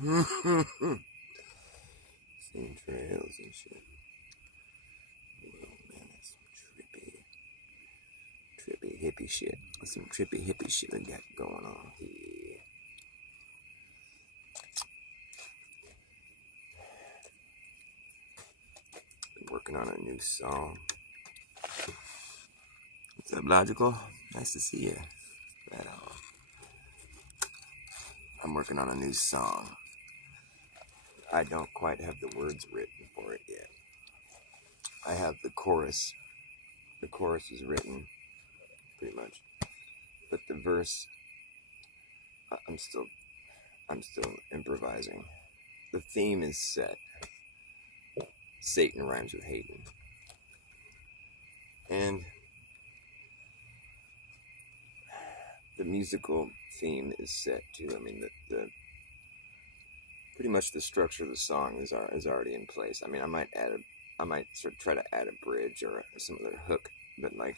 Seen trails and shit. Well, man, that's some trippy hippie shit. That's some trippy hippie shit I got going on here. Been working on a new song. What's up, Logical? Nice to see you. Right on. I'm working on a new song. I don't quite have the words written for it yet. I have the chorus. The chorus is written, pretty much. But the verse, I'm still improvising. The theme is set. Satan rhymes with hatin. And the musical theme is set too. I mean, the pretty much the structure of the song is already in place. I mean, I might sort of try to add a bridge or some other hook, but like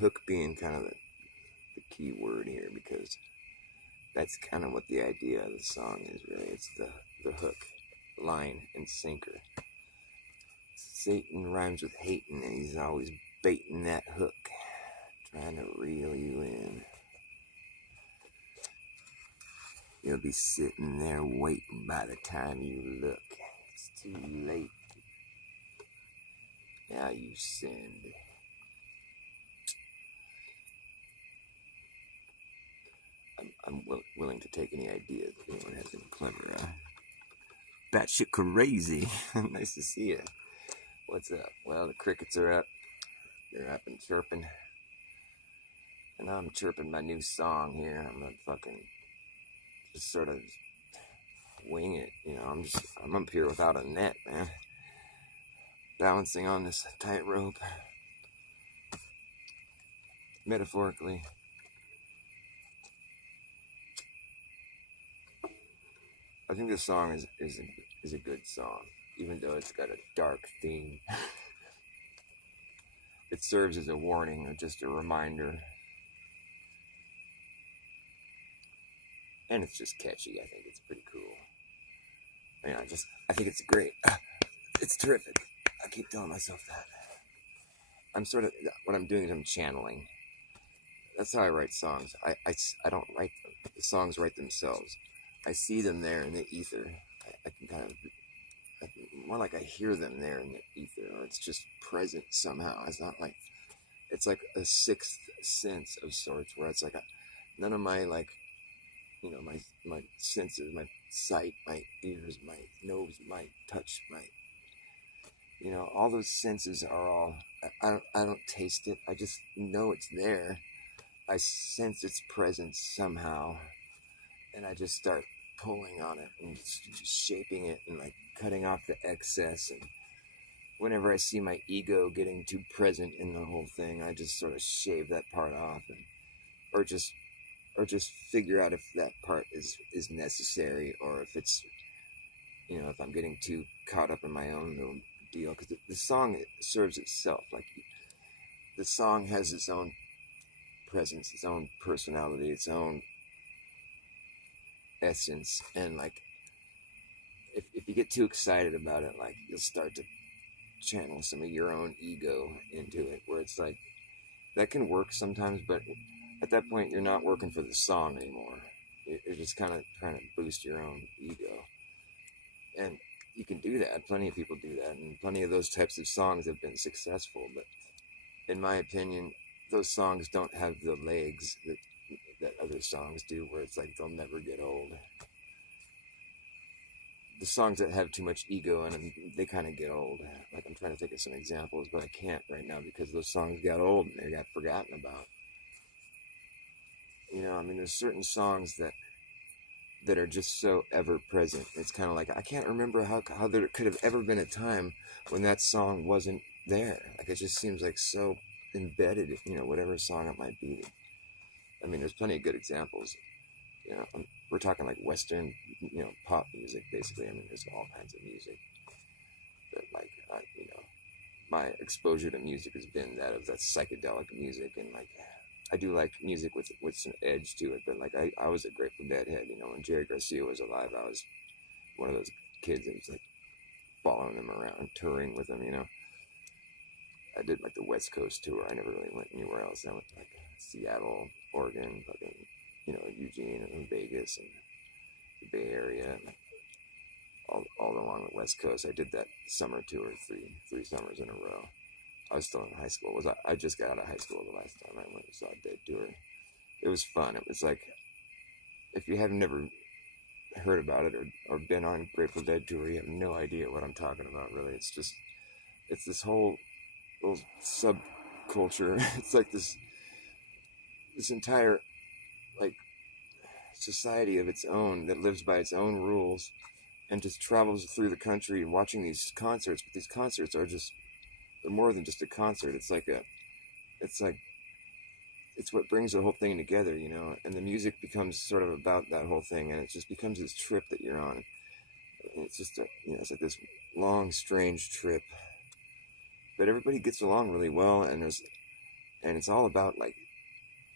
hook being kind of the key word here, because that's kind of what the idea of the song is, really. It's the hook, line, and sinker. Satan rhymes with hating, and he's always baiting that hook, trying to reel you in. You'll be sitting there waiting by the time you look. It's too late. Now you sinned. I'm willing to take any ideas if anyone has any clever. Batshit crazy. Nice to see you. What's up? Well, the crickets are up. They're up and chirping. And I'm chirping my new song here. I'm gonna fucking just sort of wing it. You know, I'm up here without a net, man. Balancing on this tightrope. Metaphorically. I think this song is a good song, even though it's got a dark theme. It serves as a warning or just a reminder. And it's just catchy. I think it's pretty cool. I mean, I think it's great. It's terrific. I keep telling myself that. What I'm doing is I'm channeling. That's how I write songs. I don't write them. The songs write themselves. I see them there in the ether. I can kind of, more like I hear them there in the ether, or it's just present somehow. It's not like, it's like a sixth sense of sorts, where it's like none of my, like, you know, my senses, my sight, my ears, my nose, my touch, my, you know, all those senses are all, I don't taste it. I just know it's there. I sense its presence somehow, and I just start pulling on it and just shaping it and like cutting off the excess. And whenever I see my ego getting too present in the whole thing, I just sort of shave that part off, and or just figure out if that part is necessary, or if it's, you know, if I'm getting too caught up in my own little deal, because the song serves itself. Like, the song has its own presence, its own personality, its own essence, and like if you get too excited about it, like, you'll start to channel some of your own ego into it, where it's like, that can work sometimes, but at that point you're not working for the song anymore. You're just kind of trying to boost your own ego, and you can do that. Plenty of people do that, and plenty of those types of songs have been successful. But in my opinion, those songs don't have the legs that other songs do, where it's like they'll never get old. The songs that have too much ego in them, they kind of get old. Like, I'm trying to think of some examples, but I can't right now because those songs got old and they got forgotten about. You know, I mean, there's certain songs that are just so ever present. It's kind of like, I can't remember how there could have ever been a time when that song wasn't there. Like, it just seems like so embedded, you know, whatever song it might be. I mean, there's plenty of good examples. You know, we're talking like Western, you know, pop music, basically. I mean, there's all kinds of music. But like, you know, my exposure to music has been that of that psychedelic music, and like I do like music with some edge to it, but like I was a Grateful Dead head, you know. When Jerry Garcia was alive, I was one of those kids that was like following him around, touring with him, you know. I did like the West Coast tour. I never really went anywhere else. I went like Seattle, Oregon, fucking, you know, Eugene and Vegas and the Bay Area, and all along the West Coast. I did that summer tour, three summers in a row. I was still in high school. I just got out of high school the last time I went and saw a Dead tour. It was fun. It was like, if you have never heard about it or been on Grateful Dead tour, you have no idea what I'm talking about, really. It's this whole little subculture. It's like this entire, like, society of its own that lives by its own rules and just travels through the country watching these concerts. But these concerts are just, they're more than just a concert. It's like it's what brings the whole thing together, you know. And the music becomes sort of about that whole thing, and it just becomes this trip that you're on. And it's just it's like this long, strange trip. But everybody gets along really well, and it's all about, like,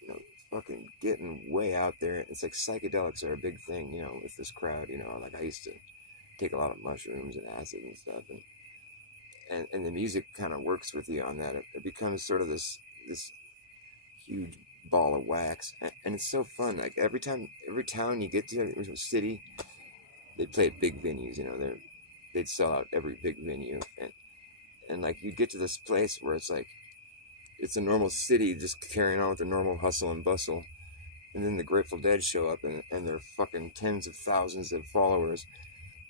you know, fucking getting way out there. It's like psychedelics are a big thing, you know, with this crowd, you know. Like, I used to take a lot of mushrooms and acid and stuff, and the music kind of works with you on that. It becomes sort of this huge ball of wax, and it's so fun. Like, every town you get to, every city, they play at big venues, you know. They'd sell out every big venue, and like, you get to this place where it's like, it's a normal city just carrying on with the normal hustle and bustle, and then the Grateful Dead show up, and they're fucking tens of thousands of followers,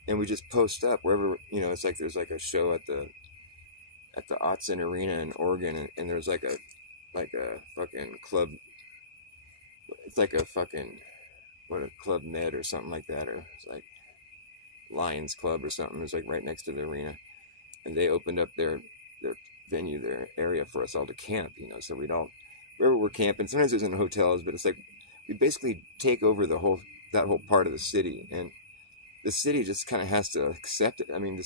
and we just post up wherever, you know. It's like there's like a show at the Autzen Arena in Oregon, and there's like a fucking club. It's like a fucking, what, a Club Med or something like that, or it's like Lions Club or something. It's like right next to the arena, and they opened up their venue, their area for us all to camp, you know. So we'd all, wherever we're camping, sometimes it's in hotels, but it's like we basically take over that whole part of the city, and the city just kind of has to accept it. I mean,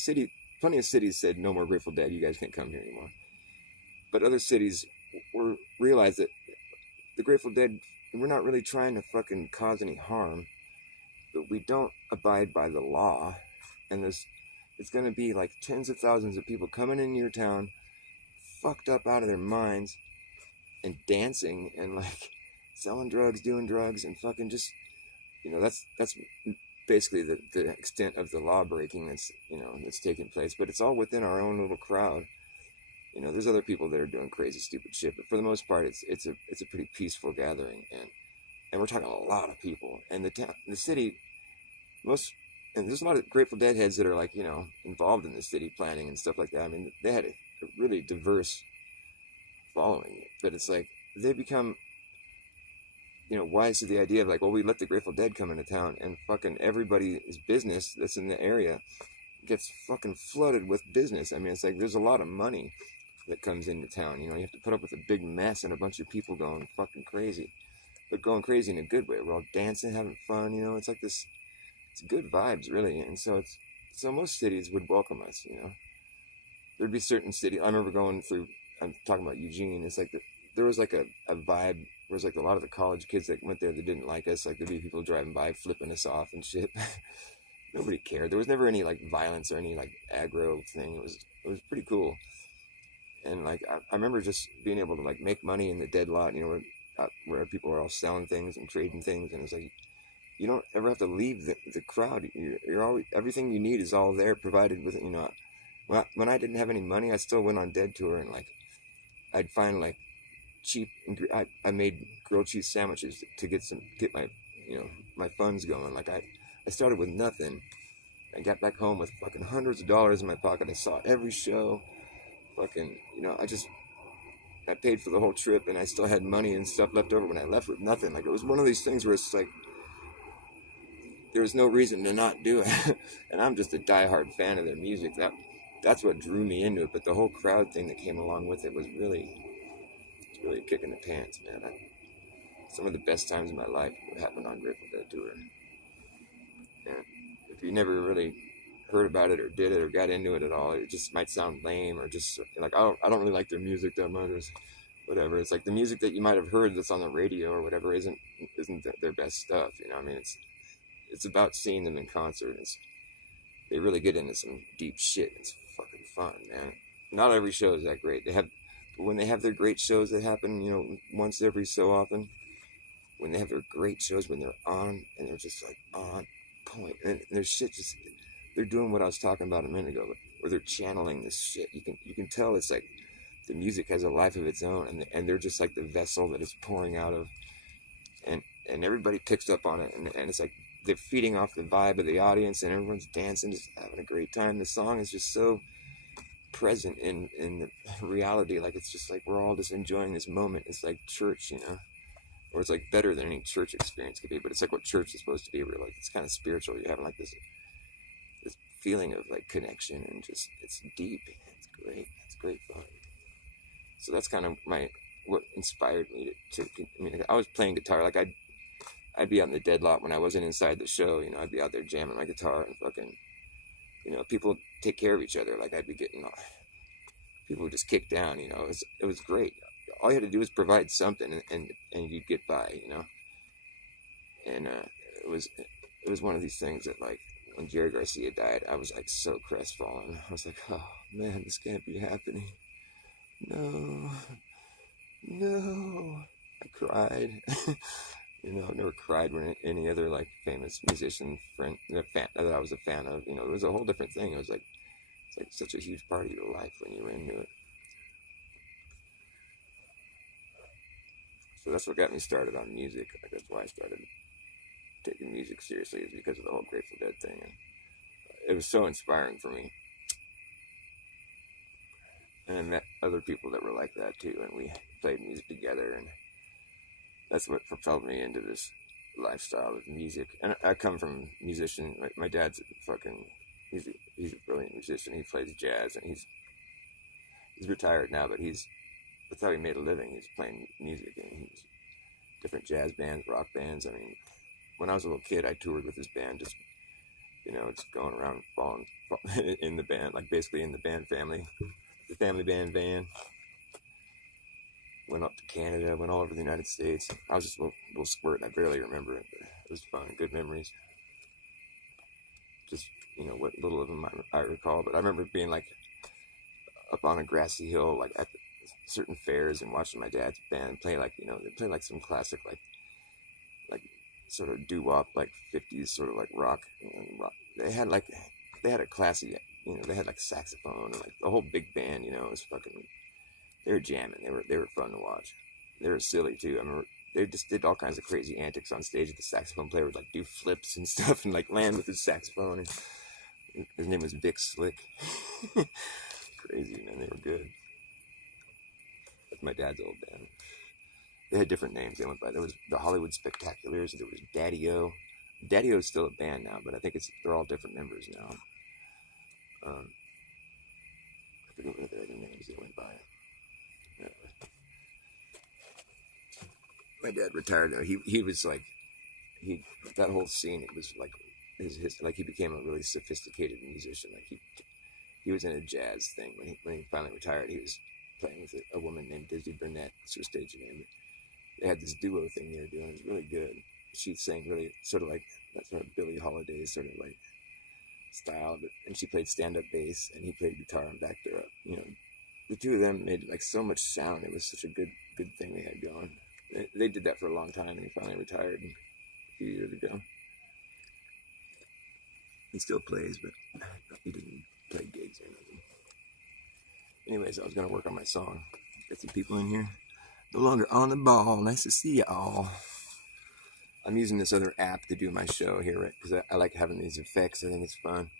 plenty of cities said, no more Grateful Dead, you guys can't come here anymore. But other cities realized that the Grateful Dead, we're not really trying to fucking cause any harm, but we don't abide by the law, and it's going to be like tens of thousands of people coming in your town, fucked up out of their minds, and dancing, and like selling drugs, doing drugs, and fucking just, you know, that's basically the extent of the law breaking that's taking place. But it's all within our own little crowd. You know, there's other people that are doing crazy, stupid shit, but for the most part, it's a pretty peaceful gathering, and we're talking a lot of people, and the city, and there's a lot of Grateful Dead heads that are, like, you know, involved in the city planning and stuff like that. I mean, they had a really diverse following, but it's like they become, you know, wise to the idea of, like, well, we let the Grateful Dead come into town, and fucking everybody's business that's in the area gets fucking flooded with business. I mean, it's like there's a lot of money that comes into town. You know, you have to put up with a big mess and a bunch of people going fucking crazy, but going crazy in a good way. We're all dancing, having fun. You know, it's like this. It's good vibes, really. And so most cities would welcome us. You know, there'd be certain cities. I remember going through. I'm talking about Eugene. It's like there was like a vibe. There was like a lot of the college kids that went there that didn't like us. Like, there'd be people driving by flipping us off and shit. Nobody cared. There was never any, like, violence or any, like, aggro thing. It was pretty cool. And like, I remember just being able to, like, make money in the Dead lot, you know, where people are all selling things and trading things, and it's like, you don't ever have to leave the crowd. You're always, everything you need is all there, provided with, you know. When I didn't have any money, I still went on Dead tour, and like, I'd find like cheap. I made grilled cheese sandwiches to get my, you know, my funds going. Like, I started with nothing. I got back home with fucking hundreds of dollars in my pocket. I saw every show. Fucking, you know, I paid for the whole trip, and I still had money and stuff left over when I left with nothing. Like, it was one of these things where it's like, there was no reason to not do it. And I'm just a diehard fan of their music. That's what drew me into it. But the whole crowd thing that came along with it was really a kick in the pants, man. Some of the best times in my life happened on Grateful Dead tour. And if you never really heard about it or did it or got into it at all, it just might sound lame, or just like, I don't really like their music that much. whatever. It's like the music that you might have heard that's on the radio or whatever isn't their best stuff. You know, I mean, it's about seeing them in concert. They really get into some deep shit. It's fucking fun, man. Not every show is that great. When they have their great shows that happen, you know, once every so often. When they have their great shows, when they're on and they're just like on point, and their shit just they're doing what I was talking about a minute ago, where they're channeling this shit. You can tell it's like the music has a life of its own, and they're just like the vessel that it's pouring out of, and everybody picks up on it, and it's like they're feeding off the vibe of the audience, and everyone's dancing, just having a great time. The song is just so present in the reality, like it's just like we're all just enjoying this moment. It's like church, you know, or it's like better than any church experience could be. But it's like what church is supposed to be. Where like it's kind of spiritual. You're having like this feeling of like connection, and just it's deep. It's great. It's great fun. So that's kind of what inspired me to I mean, I was playing guitar. Like I'd be out in the dead lot when I wasn't inside the show. You know, I'd be out there jamming my guitar and fucking, you know, people take care of each other. Like I'd be getting people would just kick down. You know, it was great. All you had to do was provide something, and you'd get by. You know, and it was one of these things that like when Jerry Garcia died, I was like so crestfallen. I was like, oh man, this can't be happening. No. I cried. You know, I've never cried when any other like famous musician friend that I was a fan of. You know, it was a whole different thing. It's like such a huge part of your life when you were into it. So that's what got me started on music. Like, that's why I started taking music seriously, is because of the whole Grateful Dead thing. And it was so inspiring for me. And I met other people that were like that too, and we played music together, and that's what propelled me into this lifestyle of music. And I come from a musician. My dad's he's a brilliant musician. He plays jazz, and he's retired now, but that's how he made a living. He's playing music, and he's different jazz bands, rock bands. I mean, when I was a little kid, I toured with his band, just, you know, just going around falling in the band, like basically in the band family, the family band van. Went up to Canada, went all over the United States. I was just a little squirt, and I barely remember it, but it was fun, good memories. Just, you know, what little of them I recall, but I remember being like up on a grassy hill, like at certain fairs, and watching my dad's band play, like, you know, they play like some classic, like sort of doo-wop, like 50s sort of like rock. They had a classy, you know, they had like saxophone and like the whole big band, you know. It was fucking, they were jamming. They were fun to watch. They were silly too. I remember they just did all kinds of crazy antics on stage. The saxophone player would like do flips and stuff, and like land with his saxophone. And his name was Vic Slick. Crazy, man. They were good. That's my dad's old band. They had different names they went by. There was the Hollywood Spectaculars. There was Daddy-O. Daddy-O is still a band now, but I think they're all different members now. I forget what other names they went by. My dad retired. He was like, that whole scene, it was like his like he became a really sophisticated musician. Like he was in a jazz thing when he finally retired. He was playing with a woman named Disney Burnett. That's her stage name. They had this duo thing they were doing. It was really good. She sang really sort of like that sort of Billie Holiday sort of like style, and she played stand-up bass, and he played guitar and backed her up. You know, the two of them made like so much sound. It was such a good thing they had going. They did that for a long time, and he finally retired a few years ago. He still plays, but he didn't play gigs or anything. Anyways, I was going to work on my song. Got some people in here. No longer on the ball. Nice to see you all. I'm using this other app to do my show here, right? Because I like having these effects. I think it's fun.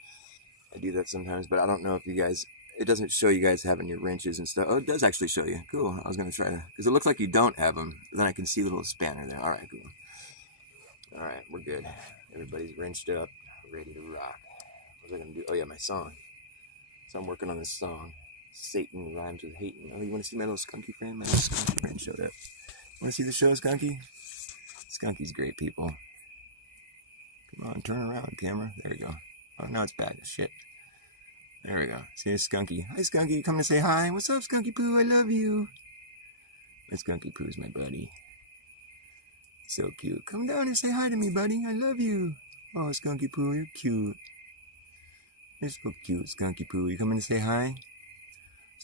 I do that sometimes, but I don't know if you guys... It doesn't show you guys having your wrenches and stuff. Oh, it does actually show you. Cool. I was going to try to... Because it looks like you don't have them. Then I can see the little spanner there. All right, cool. All right, we're good. Everybody's wrenched up, ready to rock. What was I going to do? Oh, yeah, my song. So I'm working on this song. Satan rhymes with hatin'. Oh, you want to see my little skunky friend? My little skunky friend showed up. Want to see the show, Skunky? Skunky's great, people. Come on, turn around, camera. There we go. Oh, now it's back. Shit. There we go. See Skunky. Hi, Skunky. Coming to say hi. What's up, Skunky Poo? I love you. My Skunky Poo's my buddy. So cute. Come down and say hi to me, buddy. I love you. Oh, Skunky Poo, you're cute. You're so cute, Skunky Poo. You coming to say hi?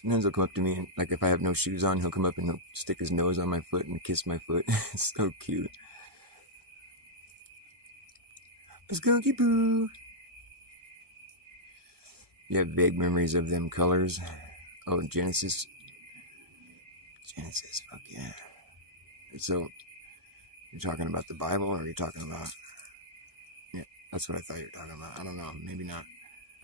Sometimes he'll come up to me, and like if I have no shoes on, he'll come up and he'll stick his nose on my foot and kiss my foot. It's so cute. Skunky Poo. You have vague memories of them colors. Oh, Genesis. Genesis, fuck yeah. So, you're talking about the Bible, or are you talking about... Yeah, that's what I thought you were talking about. I don't know, maybe not.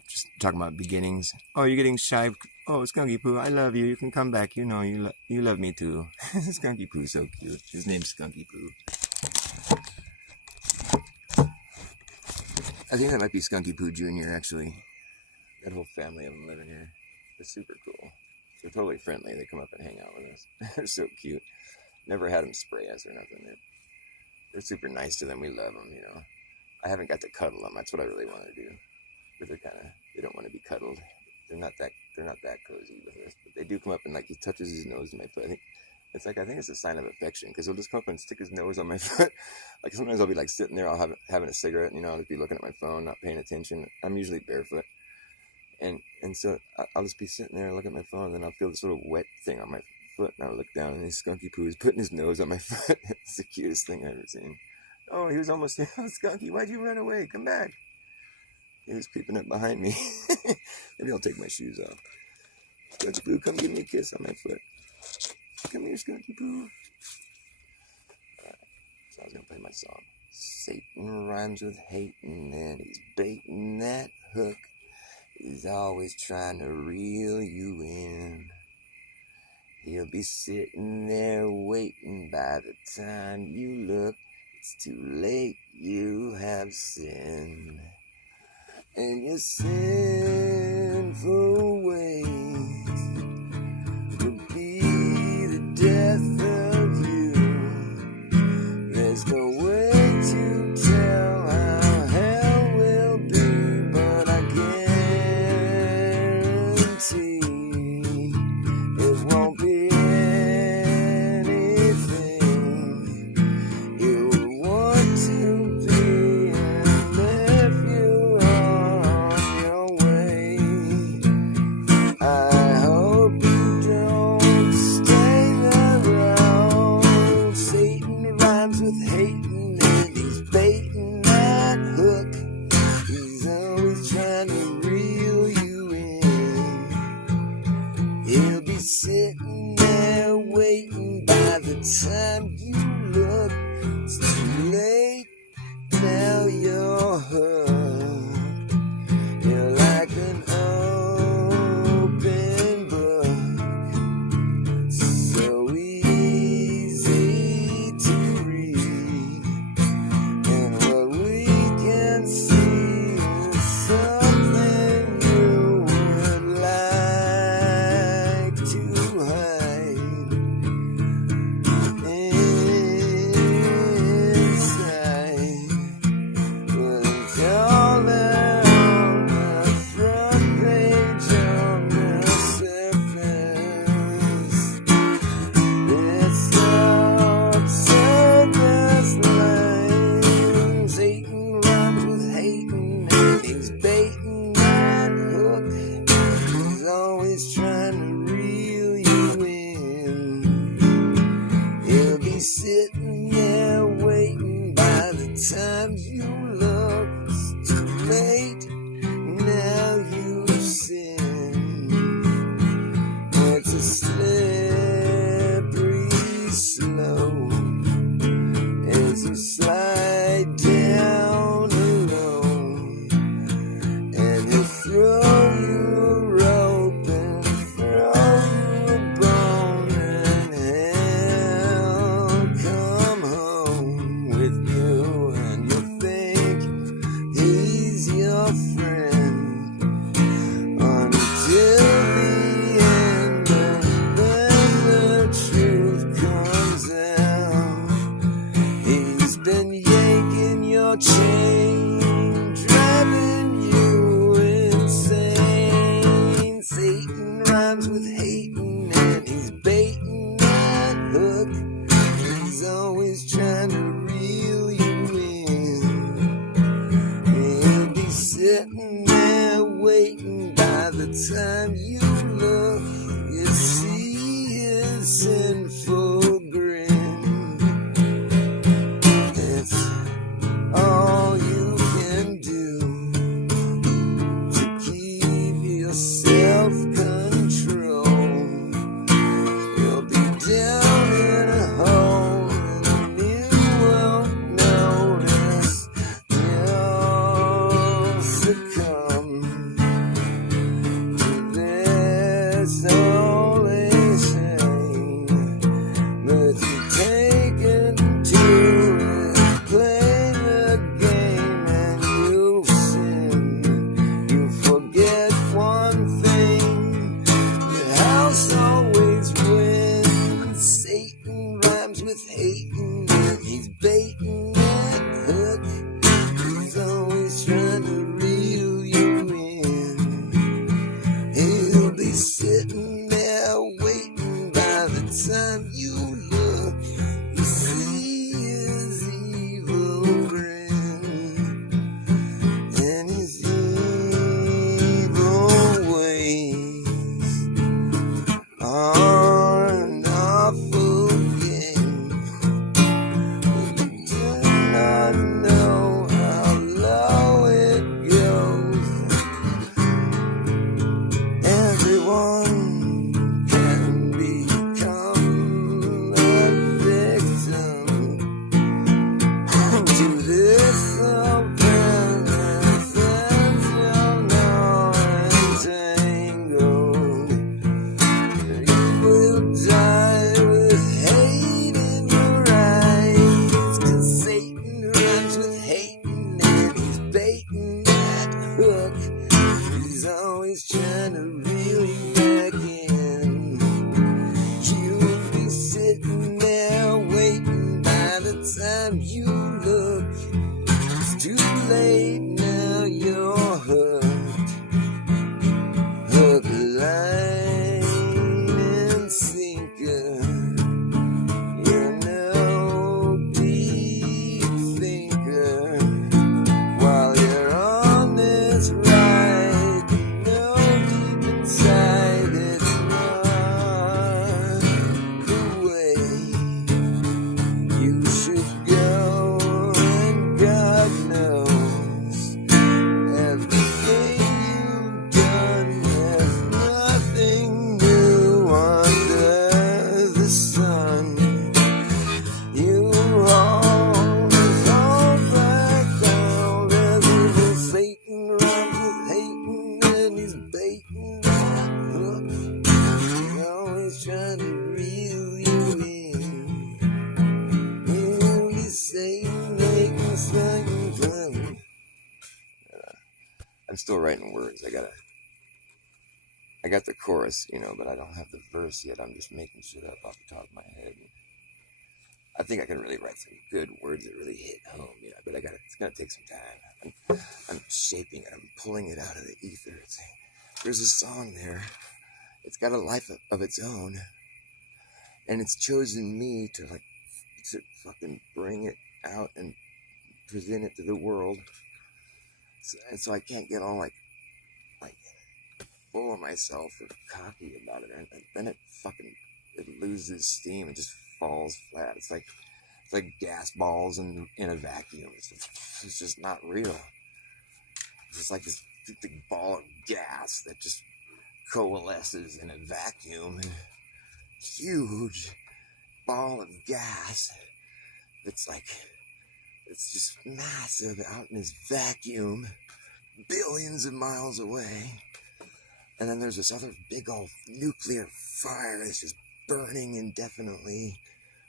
Just talking about beginnings. Oh, you're getting shy. Oh, Skunky Poo, I love you. You can come back. You know, you love me too. Skunky Poo's so cute. His name's Skunky Poo. I think that might be Skunky Poo Jr., actually. That whole family of them living here. They're super cool. They're totally friendly. They come up and hang out with us. They're so cute. Never had them spray us or nothing. They're super nice to them. We love them, you know. I haven't got to cuddle them. That's what I really want to do. But they don't want to be cuddled. They're not that cozy with us. But they do come up and like he touches his nose to my foot. I think it's a sign of affection, because he'll just come up and stick his nose on my foot. Like sometimes I'll be like sitting there, having a cigarette, you know, I'll just be looking at my phone, not paying attention. I'm usually barefoot. And so I'll just be sitting there, looking at my phone, and then I'll feel this little wet thing on my foot, and I'll look down, and his Skunky Poo is putting his nose on my foot. It's the cutest thing I've ever seen. Oh, he was almost here. Oh, Skunky, why'd you run away? Come back. He was creeping up behind me. Maybe I'll take my shoes off. Skunky Poo, come give me a kiss on my foot. Come here, Skunky Poo. Alright, so I was going to play my song. Satan rhymes with hating, and he's baiting that hook. He's always trying to reel you in. He'll be sitting there waiting. By the time you look, it's too late, you have sinned. And your sinful ways will be the death of you. There's no way to tell how hell will be, but I guarantee it won't be anything you want to be. And if you are on your way, I hope you don't stay around. Satan rhymes with hating, and he's baiting that hook. He's always trying to reel you in. He'll be sitting there waiting. By the time you look, it's too late. Now you're hooked. You're like an open book, so easy to read. And what we can see is something you would like to hide inside. Well, it's all there on the front page, on the surface. It's so absurd, this line. Satan rhymes with hating, and he's baiting that hook. He's always trying to reel you in. He'll be sitting there waiting. By the time you look, it's too late. Now you've sinned. It's a slippery slope as you slide down alone, and he'll throw you a rope and throw you a bone, and he'll come home with you, and you'll think he's your friend until the end, and then the truth comes out. He's been yanking your chain, driving you insane. Satan rhymes with hating, and he's baiting that hook. sitting there waiting. By the time you look, you see his sinful grin. It's all you can do to keep your self-control. You'll be down in a hole and you won't notice. You'll succumb to this only shame that you've taken to it. Play the game and you'll sin. You forget one thing: your house always wins. Satan rhymes with hatin', and he's baiting that hook. He's always trying to reel you in. He'll be sitting there waiting. By the time you look, you see his evil grin and his evil ways are an awful game. You do not know how low it goes. Everyone can become a victim to this open sense of non-entangled. You will die with hate in your eyes, 'cause Satan runs with hatin' and he's baiting that hook. He's always trying to reel you back in. You'll be sitting there waiting. By the time you look, it's too late now. You're hooked. Hook, line, and sinker. You're no deep thinker. While you're on this ride, you know deep inside it's not the way you should go. And God knows everything you've done. There's nothing new under the sun. You always hold back down. There's evil Satan runs with hatin' and he's baiting that hook. He's always trying to reel you in. You'll be Satan making Satan fun. I'm still writing words. I got the chorus, but I don't have the verse yet. I'm just making shit up off the top of my head. I think I can really write some good words that really hit home, but it's gonna take some time. I'm shaping it. I'm pulling it out of the ether. There's a song there. It's got a life of its own, and it's chosen me to fucking bring it out and present it to the world. So I can't get all like full of myself or cocky about it, and then it loses steam and just falls flat. It's like gas balls in a vacuum. It's just not real. It's just like this big ball of gas that just coalesces in a vacuum. Huge ball of gas that's it's just massive out in this vacuum, billions of miles away. And then there's this other big old nuclear fire that's just burning indefinitely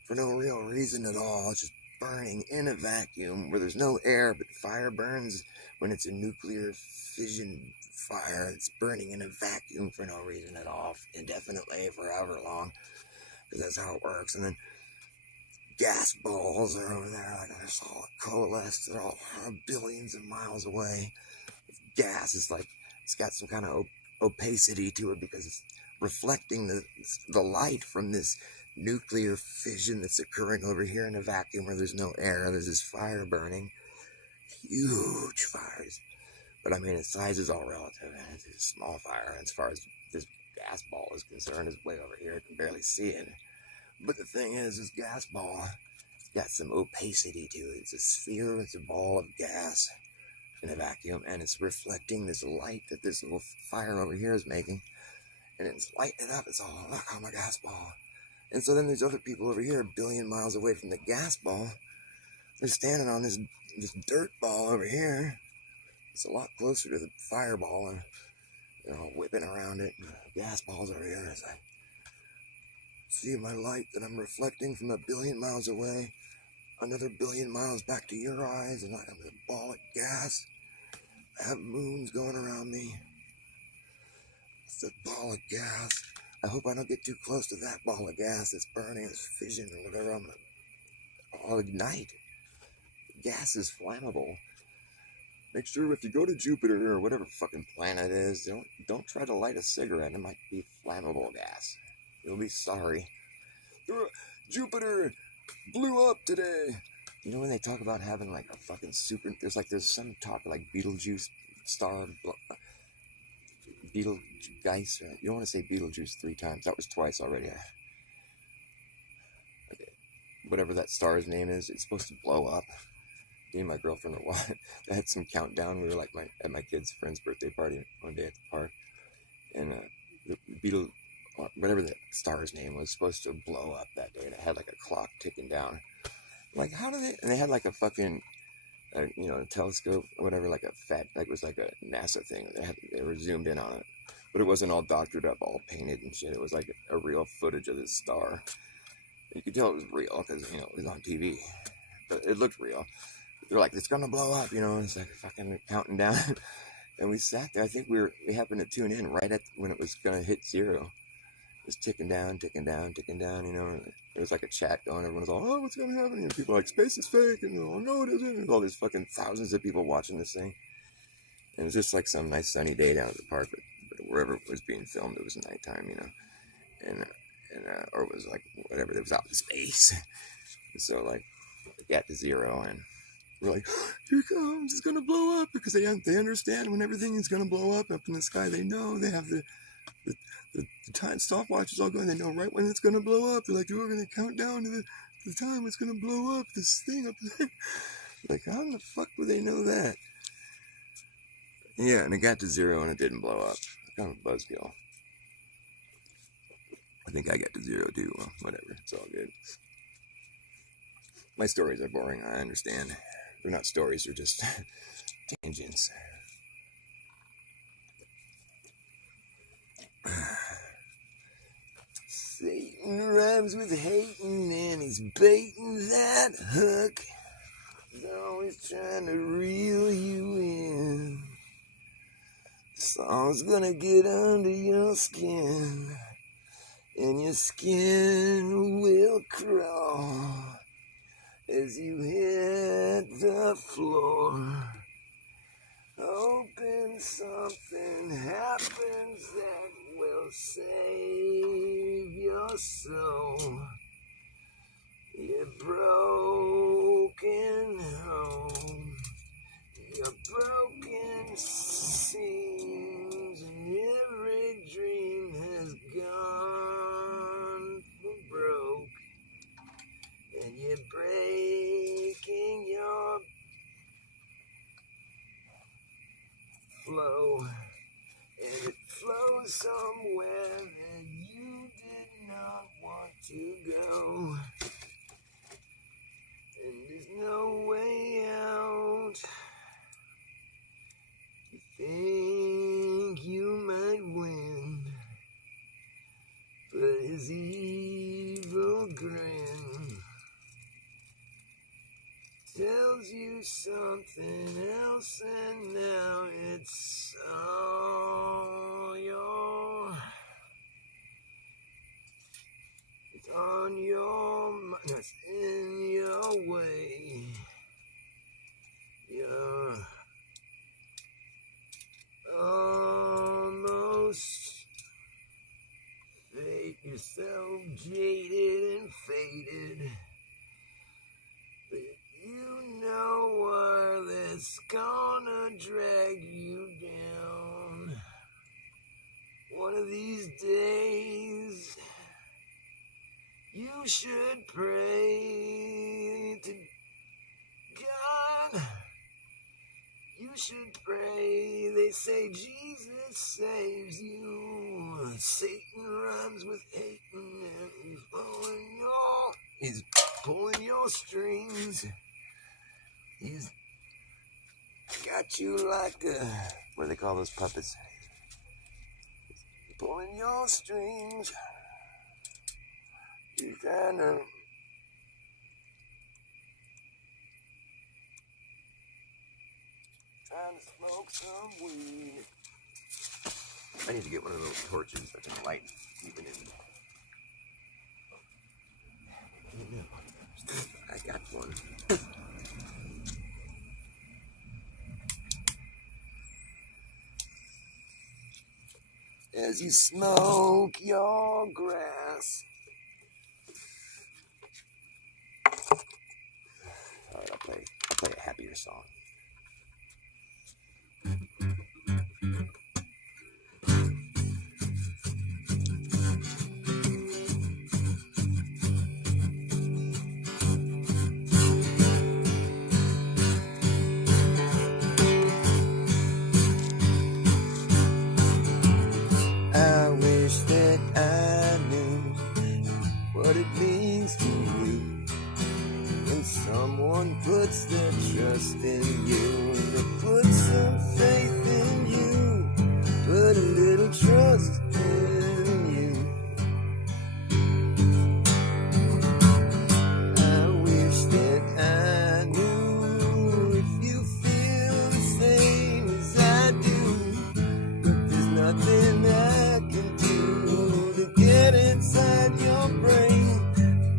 for no real reason at all. It's just burning in a vacuum where there's no air, but fire burns when it's a nuclear fission fire. It's burning in a vacuum for no reason at all, indefinitely, forever long, because that's how it works. And then gas balls are over there, they're all coalesced. They're all billions of miles away. Gas is it's got some kind of opacity to it because it's reflecting the light from this nuclear fission that's occurring over here in a vacuum where there's no air. There's this fire burning, huge fires, But I mean, its size is all relative, and it's a small fire as far as this gas ball is concerned. It's way over here. I can barely see it. But the thing is, this gas ball, it's got some opacity to it. It's a sphere. It's a ball of gas in a vacuum, and it's reflecting this light that this little fire over here is making, and it's lighting it up. It's all, look on my gas ball. And so then there's other people over here a billion miles away from the gas ball. They're standing on this dirt ball over here. It's a lot closer to the fireball, and they're all whipping around it. And the gas balls over here. As I see my light that I'm reflecting from a billion miles away, another billion miles back to your eyes, and I'm a ball of gas. I have moons going around me. It's a ball of gas. I hope I don't get too close to that ball of gas that's burning, this fission or whatever. I'll ignite. Gas is flammable. Make sure if you go to Jupiter or whatever fucking planet it is, don't try to light a cigarette. It might be flammable gas. You'll be sorry. Jupiter blew up today. You know when they talk about having like a fucking super... There's some talk like Beetlejuice star... Beetlegeist. You don't want to say Beetlejuice 3 times. That was twice already. Okay. Whatever that star's name is, it's supposed to blow up. Me and my girlfriend they had some countdown. We were like at my kid's friend's birthday party one day at the park, and the whatever the star's name was, supposed to blow up that day, and it had like a clock ticking down. Like, how do they? And they had like a fucking, a telescope or whatever, like it was like a NASA thing. They were zoomed in on it, but it wasn't all doctored up, all painted and shit. It was like a real footage of this star. You could tell it was real because it was on TV, but it looked real. They're like, it's gonna blow up, it's like fucking counting down. And we sat there. I think we happened to tune in right when it was gonna hit 0. It was ticking down, ticking down, ticking down, There was like a chat going, everyone was all, oh, what's gonna happen? And people were like, space is fake, and oh no it isn't. There's all these fucking thousands of people watching this thing. And it was just like some nice sunny day down at the park, but wherever it was being filmed, it was nighttime, and or it was like whatever, it was out in space. And so like it got to 0, and we're like, here it comes, it's gonna blow up, because they understand when everything is gonna blow up in the sky. They know, they have the time stopwatches all going. They know right when it's gonna blow up. They're like, we're gonna count down to the time it's gonna blow up. This thing up there. Like, how in the fuck would they know that? Yeah, and it got to 0 and it didn't blow up. Kind of a buzzkill. I think I got to 0 too. Well, whatever. It's all good. My stories are boring. I understand. They're not stories. They're just tangents. Satan rhymes with hating, and he's baiting that hook. He's always trying to reel you in. The song's gonna get under your skin, and your skin will crawl as you hit the floor. Hoping something happens that will save your soul. Your broken home, your broken scenes, and every dream has gone broke. And you're breaking your flow, and it flows somewhere that you did not want to go, and there's no way out. You think you might win, but his evil grin tells you something else, and now it's on your mind, it's in your way. You're almost fake yourself, jaded and faded. But you know where that's gonna drag you these days, you should pray to God. You should pray. They say Jesus saves you. Satan rhymes with hatin, and he's pulling your strings. He's got you like a, what do they call those puppets? Pulling your strings. You're trying to smoke some weed. I need to get one of those torches that can light even in. I got one. As you smoke your grass. Alright, I'll play a happier song. I wish that I knew what it means to you when someone puts their trust in you, and they put some faith in you, put a little trust in you. I wish that I knew if you feel the same as I do, but there's nothing I can do to get inside your brain.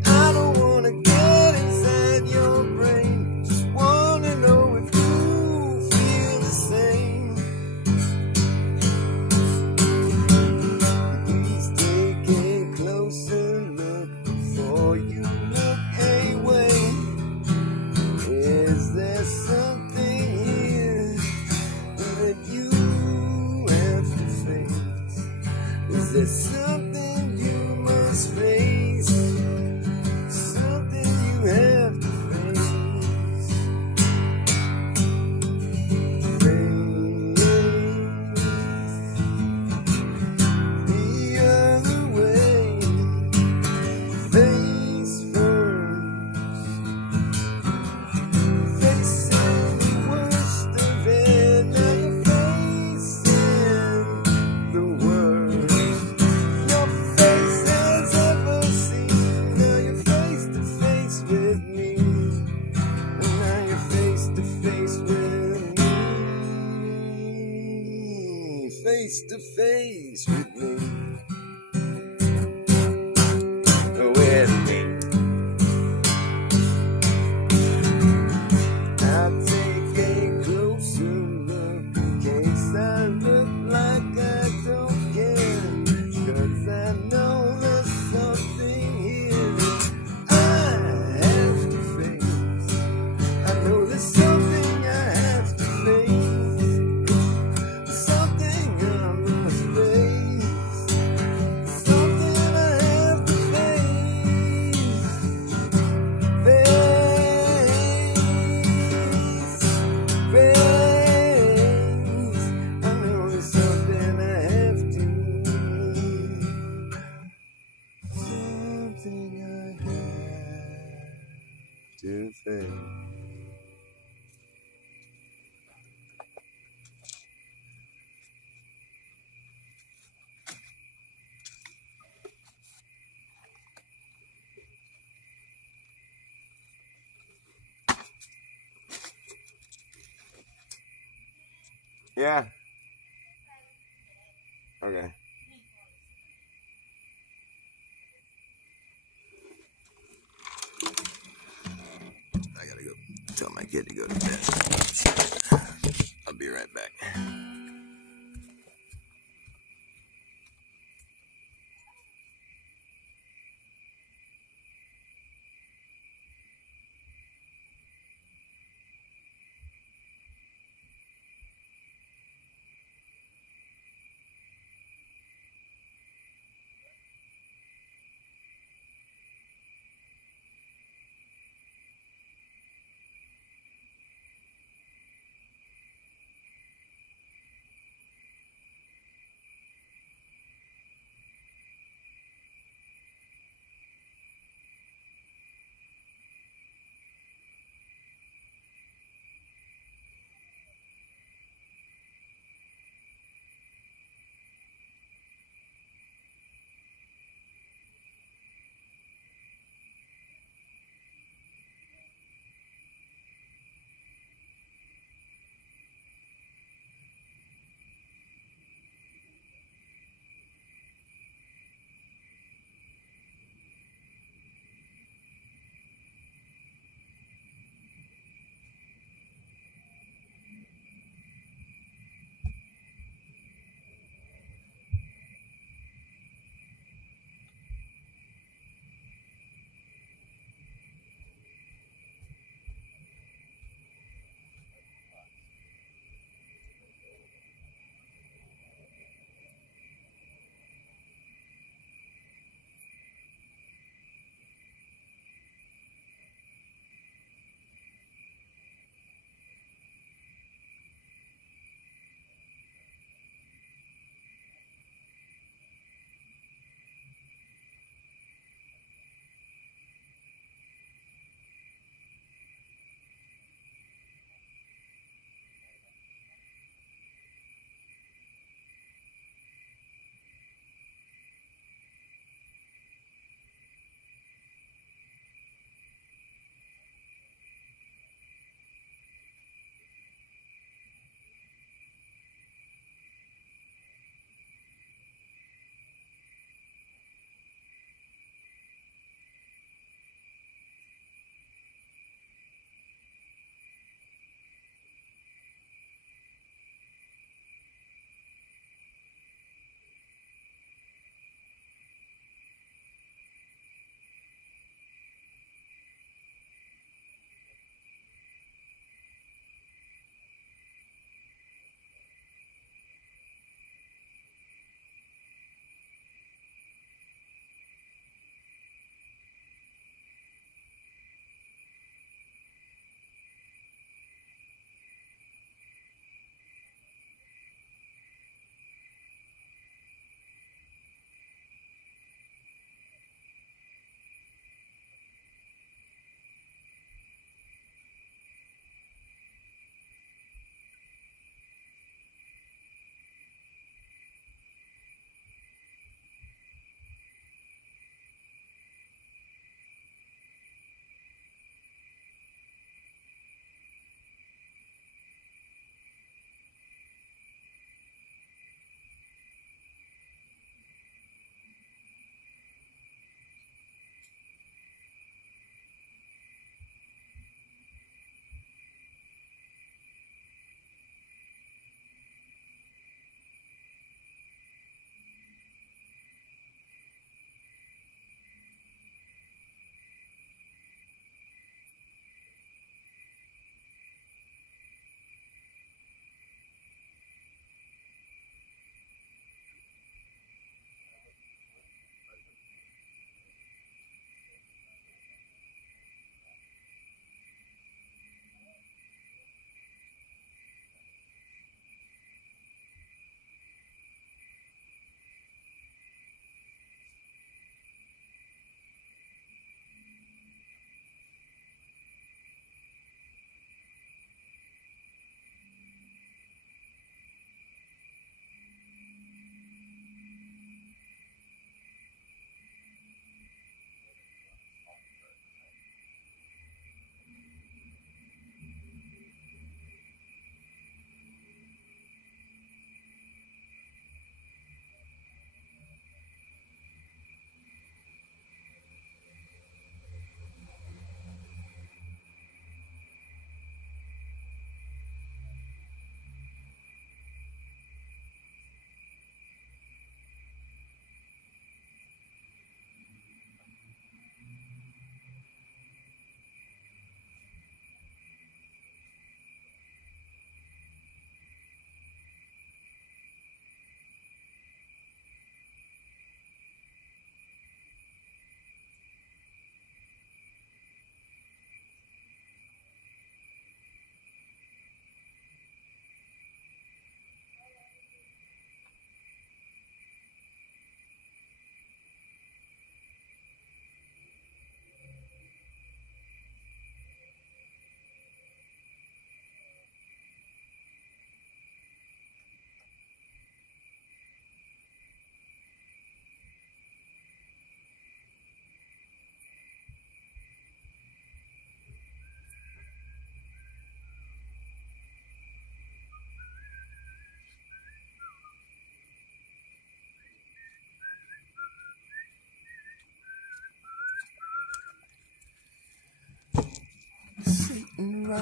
I don't wanna get inside your brain, just wanna know if you feel the same. Please take a closer look before you look away. Is there something here that you have to face? Is there something you must face? Something you have to face. Face the other way. Face first. Facing the worst of it. Now you're facing the worst your face has ever seen. Now you're face to face with me. And now you're face to face with me. Face to face with me. With me. I'll take a closer look in case I look like I don't care. 'Cause I know there's something here that I have to face. I know there's something I have to face. Something I must face. Something I have to face. Face. I know there's something I have to. Something I have to face. Yeah. Okay. I gotta go tell my kid to go to bed. I'll be right back.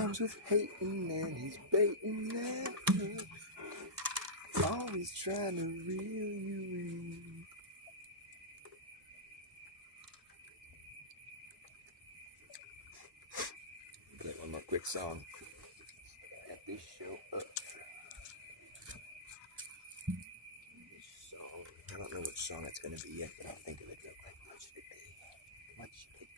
rhymes with hatin', and he's baiting that hook. Always trying to reel you in. Play one more quick song. At this show up. This song. I don't know which song it's going to be yet, but I'll think of it real quick. What should it be? What should it be?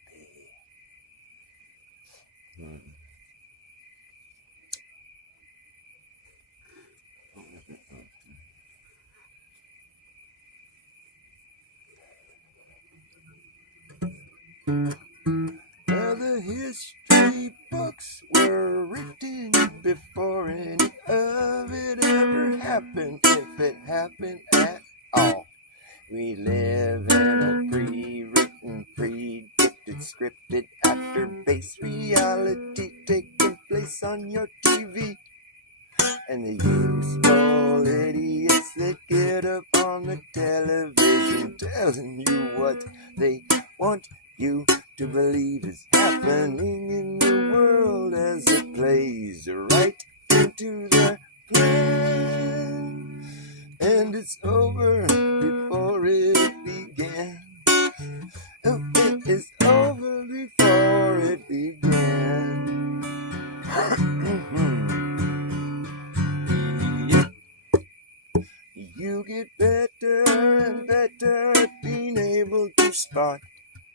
Well, the history books were written before any of it ever happened, if it happened at all. We live in a pre-written, predicted, scripted, after-based reality taking place on your TV. And the useful idiots that get up on the television telling you what they want you to believe is happening in the world as it plays right into their plan. And it's over before it began. Oh, it is over before it began. You get better and better at being able to spot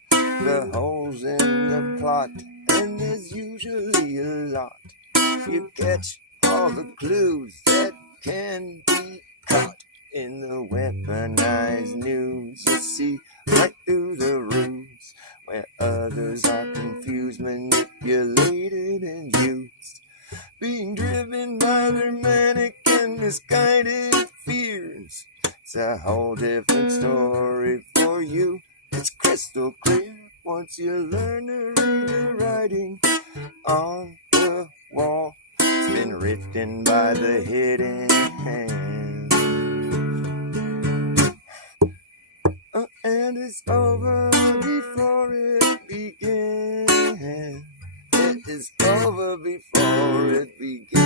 the holes in the plot, and there's usually a lot. You catch all the clues that can be caught in the weaponized news. You see right through the ruse where others are confused, manipulated, and used, being driven by their manic and misguided fears. It's a whole different story for you. It's crystal clear once you learn to read the writing on the wall. It's been written by the hidden hand. And it's over before it began. It is over before it began.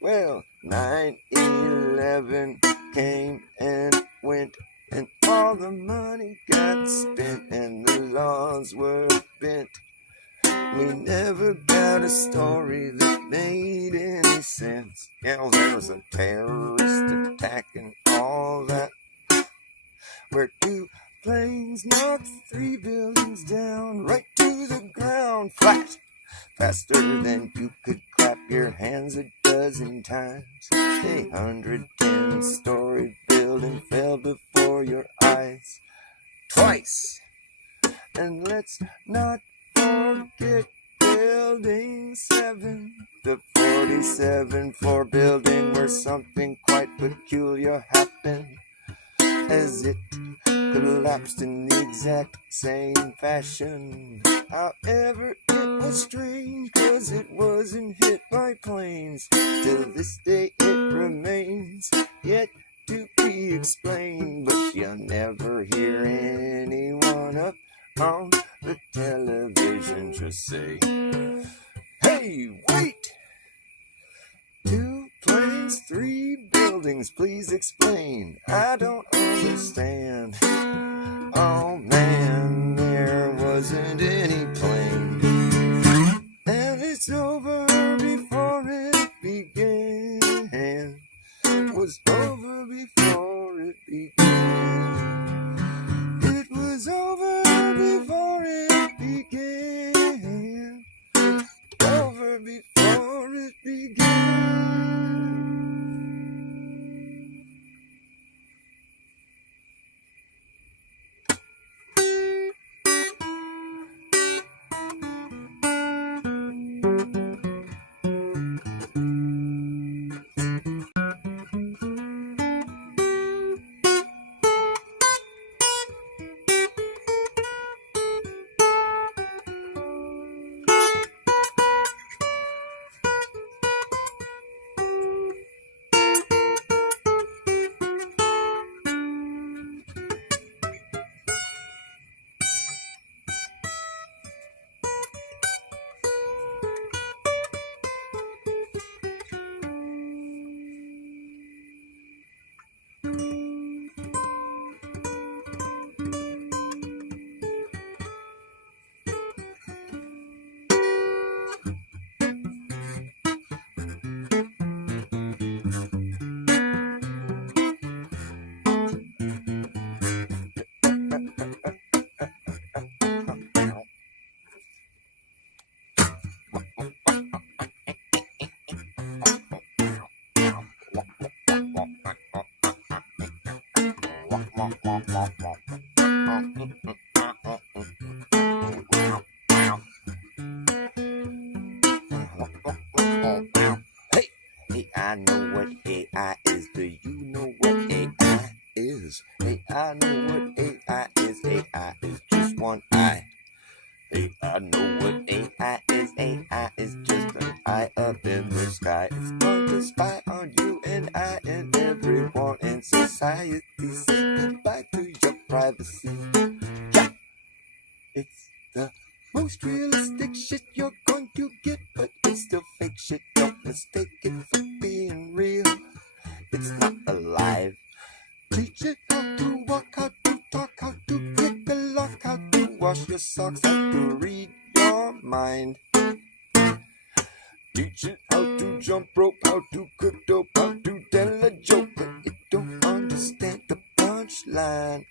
Well, 9/11 came and went, and all the money got spent, and the laws were bent. We never got a story that made any sense. Yeah, there was a terrorist attack and all that, where 2 planes knocked 3 buildings down, right to the ground, flat, faster than you could clap your hands a dozen times. A 110-story building fell before your eyes twice. And let's not forget Building 7, the 47-4 building, where something quite peculiar happened as it collapsed in the exact same fashion. However, it was strange, 'cause it wasn't hit by planes. Till this day it remains yet to be explained. But you'll never hear anyone up on the television just say, "Hey, wait! 2 planes, 3 buildings, please explain. I don't understand." Oh man, there wasn't any plane. And it's over before it began. It was over before it began. It was over before it began. Over before it began. I know what AI is. Do you know what AI is? Hey, I know what AI is. AI is just one eye. Hey, I know what AI is. AI is just an eye up in the sky. It's going to spy on you and I and everyone in society. Say goodbye to your privacy. Yeah, it's the most realistic shit you're going to get, but it's still fake shit. Don't mistake it for being real. It's not alive. Teach it how to walk, how to talk, how to pick a lock, how to wash your socks, how to read your mind. Teach it how to jump rope, how to cook dope, how to tell a joke, but it don't understand the punchline.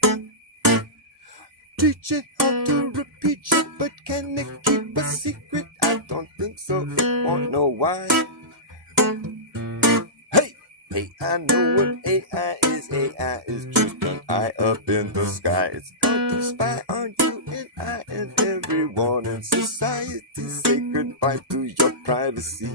Teach it how to repeat shit, but can it keep a secret? I don't think so, it won't know why. Hey, hey, I know what AI is. AI is just an eye up in the sky. It's going to spy on you and I and everyone in society. Say goodbye to your privacy.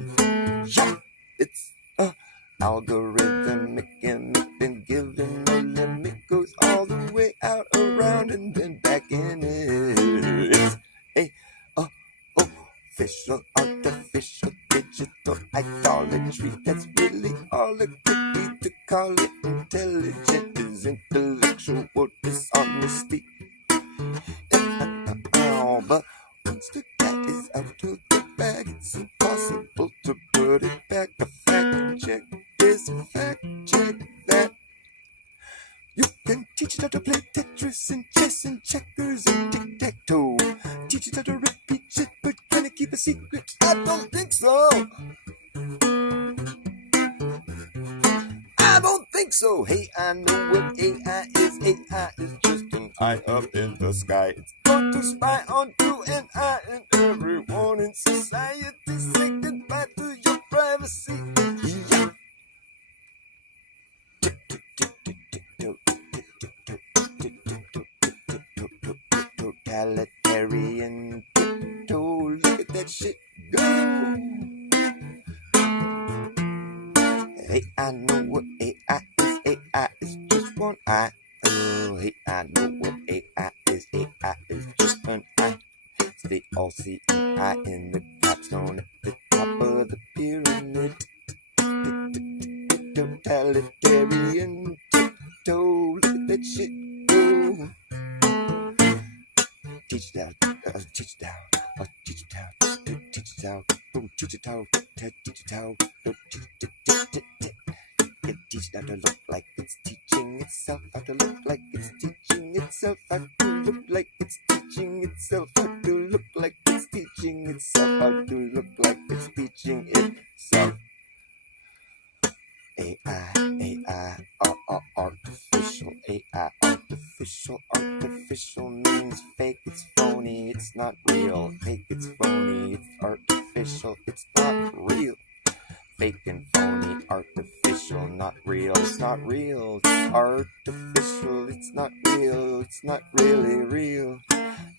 Yeah, it's a algorithmic gimmick, been given no limit, goes all the way out, around, and then back in it. It's a official, artificial, digital idolatry. That's really all it could be to call it intelligent. Is intellectual dishonesty. But once the cat is out of the bag, it's impossible to put it back. A fact check is a fact check that. You can teach it how to play Tetris and chess and checkers and tic-tac-toe. Teach it how to repeat shit, but can it keep a secret? I don't think so. I don't think so. Hey, I know what AI is. AI is just an eye up in the sky. It's going to spy on you and I and everyone in society. Say goodbye to your privacy. Yeah. Totalitarian tiptoe. Look at that shit go. Hey, I know what AI is. AI is just one eye. Oh, hey, I know what AI is. AI is just an eye. It's the all-seeing eye in the capstone at the top of the pyramid. Totalitarian tiptoe. Look at that shit go. Teach it out, teach it out, teach it out, teach it out, teach it out, teach it out, teach it out to look like it's teaching itself, how to look like it's teaching itself, how to look like it's teaching itself, how to look like it's teaching itself, how to look like it's teaching itself. AI, artificial, AI, artificial means fake, it's phony, it's not real. Fake, it's phony, it's artificial, it's not real. Fake and phony, artificial, not real, it's not real. It's artificial, it's not real, it's not really real.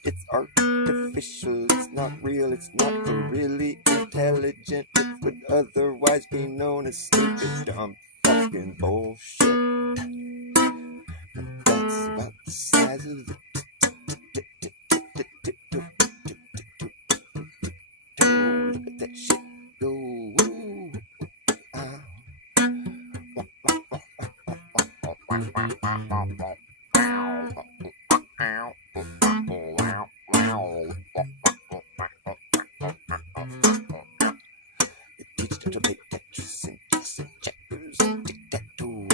It's artificial, it's not real, it's not really intelligent. It would otherwise be known as stupid, dumb, fucking bullshit. And that's about the size of the look at that shit go. Teach it to play Tetris and chess and checkers and tic-tac-toe.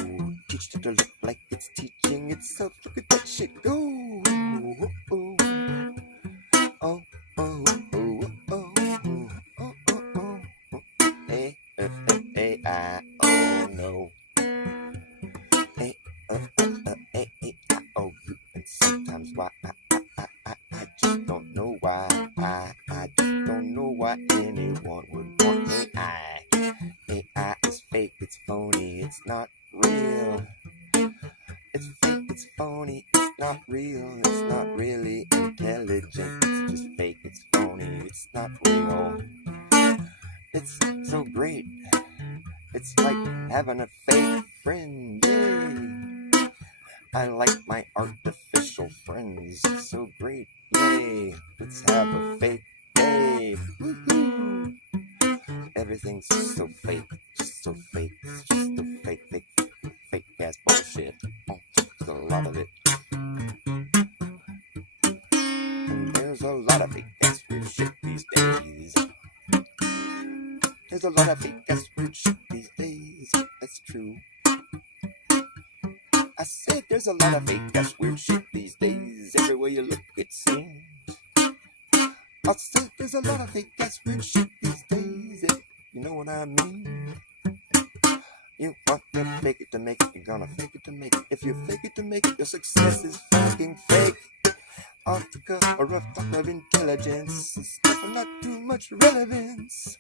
Teach it to look like it's teaching itself. Look at that shit go. Oh, oh, oh, oh, oh, oh, oh. Hey, hey, I, oh no. Hey, hey, oh, you. And sometimes why I just don't know why. I just don't know why anyone would want AI. AI is fake, it's phony, it's not real. It's fake, it's phony, it's not real. It's not really intelligent. It's just fake, it's phony, it's not real. It's so great. It's like having a fake friend. Yay! I like my artificial friends so great. Yay! Let's have a fake day. Woohoo! Everything's so fake, just so fake, just so fake, fake ass bullshit. Oh, there's a lot of it. And there's a lot of fake ass weird shit these days. There's a lot of fake ass weird shit these days. That's true. I said there's a lot of fake ass weird shit these days. Everywhere you look, it seems. I said there's a lot of fake ass weird shit these days. You know what I mean? You want to fake it to make it, you're gonna fake it to make it. If you fake it to make it, your success is fucking fake. Off the cuff, a rough talk of intelligence, stuff with not too much relevance.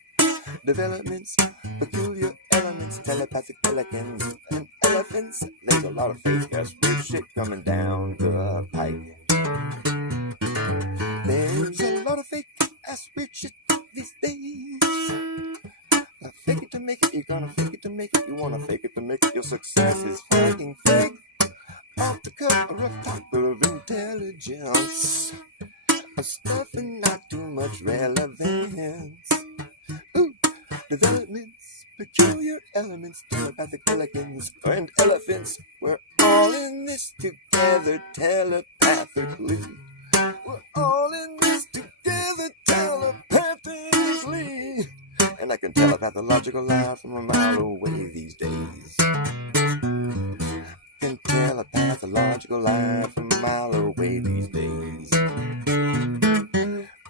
Developments, peculiar elements, telepathic pelicans, and elephants. There's a lot of fake ass weird shit coming down the pike. There's a lot of fake ass weird shit these days. Fake it to make it, you're gonna fake it to make it. You wanna fake it to make it, your success is fucking fake. Off the cuff, a rough talk of intelligence, a stuff and not too much relevance. Ooh, developments, peculiar elements, telepathic pelicans, and elephants. We're all in this together telepathically. We're all in this together telepathically. And I can tell a pathological lie from a mile away these days. Can tell a pathological lie from a mile away these days.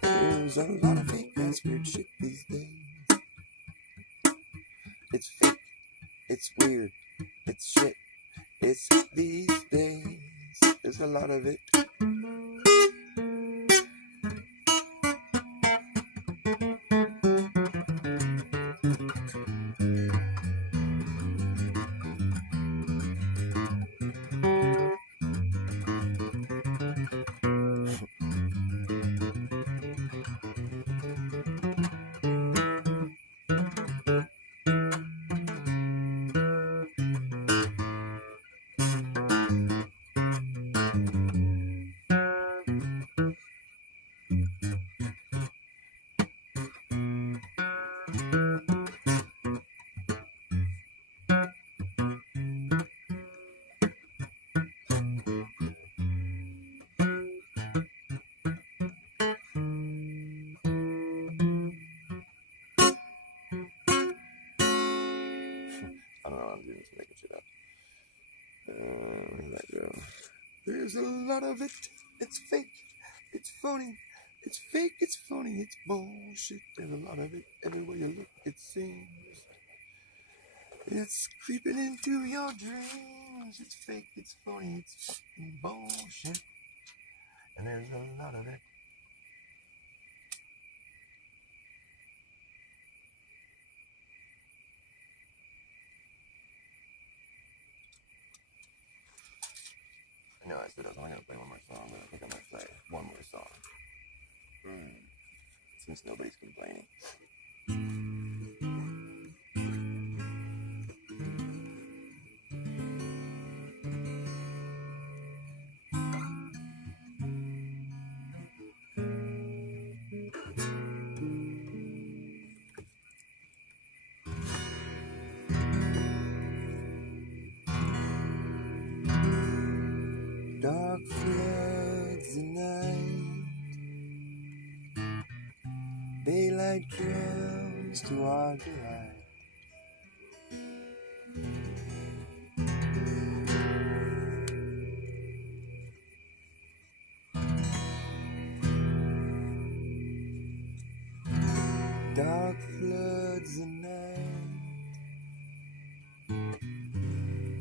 There's a lot of fake ass weird shit these days. It's fake, it's weird, it's shit, it's these days. There's a lot of it. I don't know, I'm just making shit up. Where did that go? There's a lot of it. It's fake. It's phony. It's fake. It's phony. It's bullshit. There's a lot of it. Everywhere you look, it seems. It's creeping into your dreams. It's fake. It's phony. It's fucking bullshit. And there's a lot of it. I know I said I was only going to play one more song, but I think I'm going to play one more song. Since nobody's complaining. Dark floods the night, daylight drowns to our delight. Dark floods the night,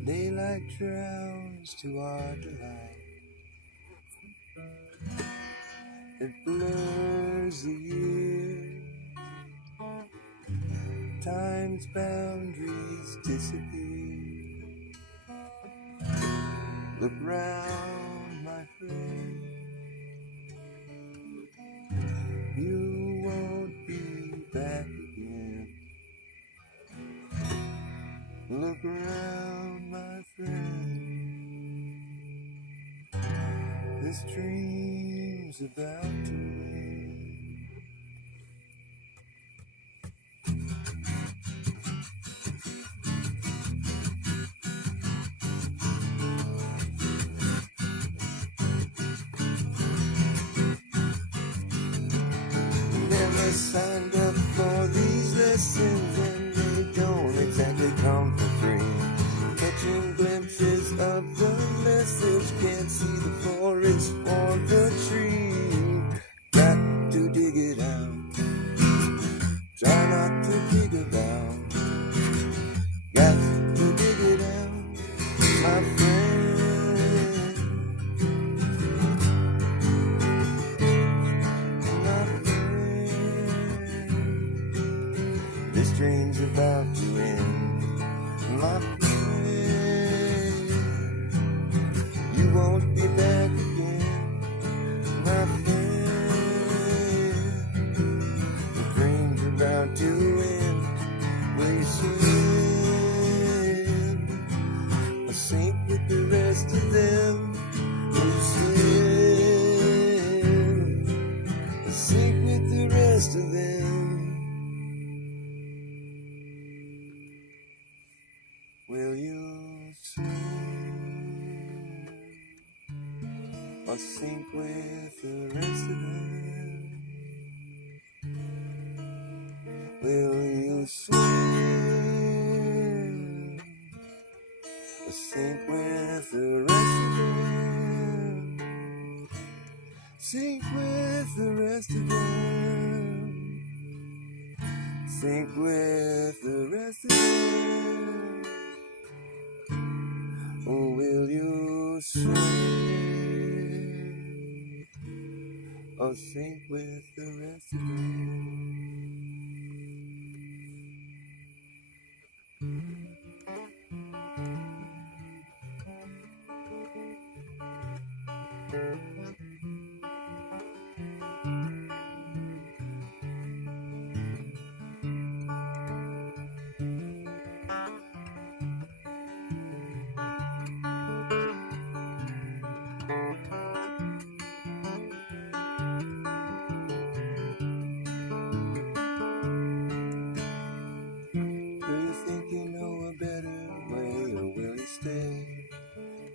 daylight drowns to our delight. It blurs the years, time's boundaries disappear. Look round, my friend, you won't be back again. Look around, my friend. This dream's about to end. Never signed up for these lessons, and they don't exactly come for free. Catching glimpses of the message, can't see the forest for the tree. Got to dig it out, try not to dig about. Got to dig it out, my friend, my friend. This dream's about to end, my friend. You won't be back again, my friend. The dream's about to end. Will you swim or sink with the rest of them? Will you swim or sink with the rest of them? Will you swim or sink with the rest of them? Will you swim or sink with the rest of them? Sink with the rest of them. Sink with the rest of them. Or will you swim or sink with the rest of them?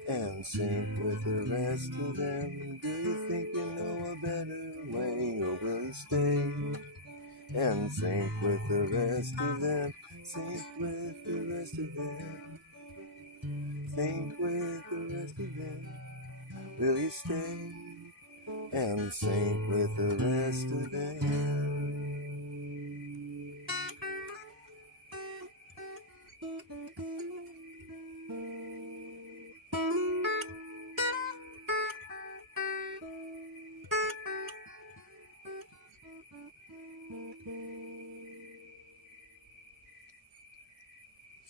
And sink with the rest of them? Do you think you know a better way, or will you stay and sink with the rest of them? Sink with the rest of them. Sink with the rest of them. Will you stay and sink with the rest of them?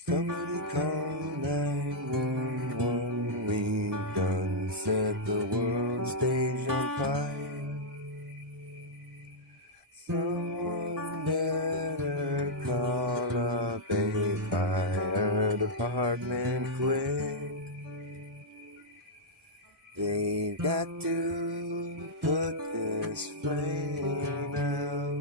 Somebody call 911. We've done set the world stage on fire. Someone better call up a fire department quick. They've got to put this flame out.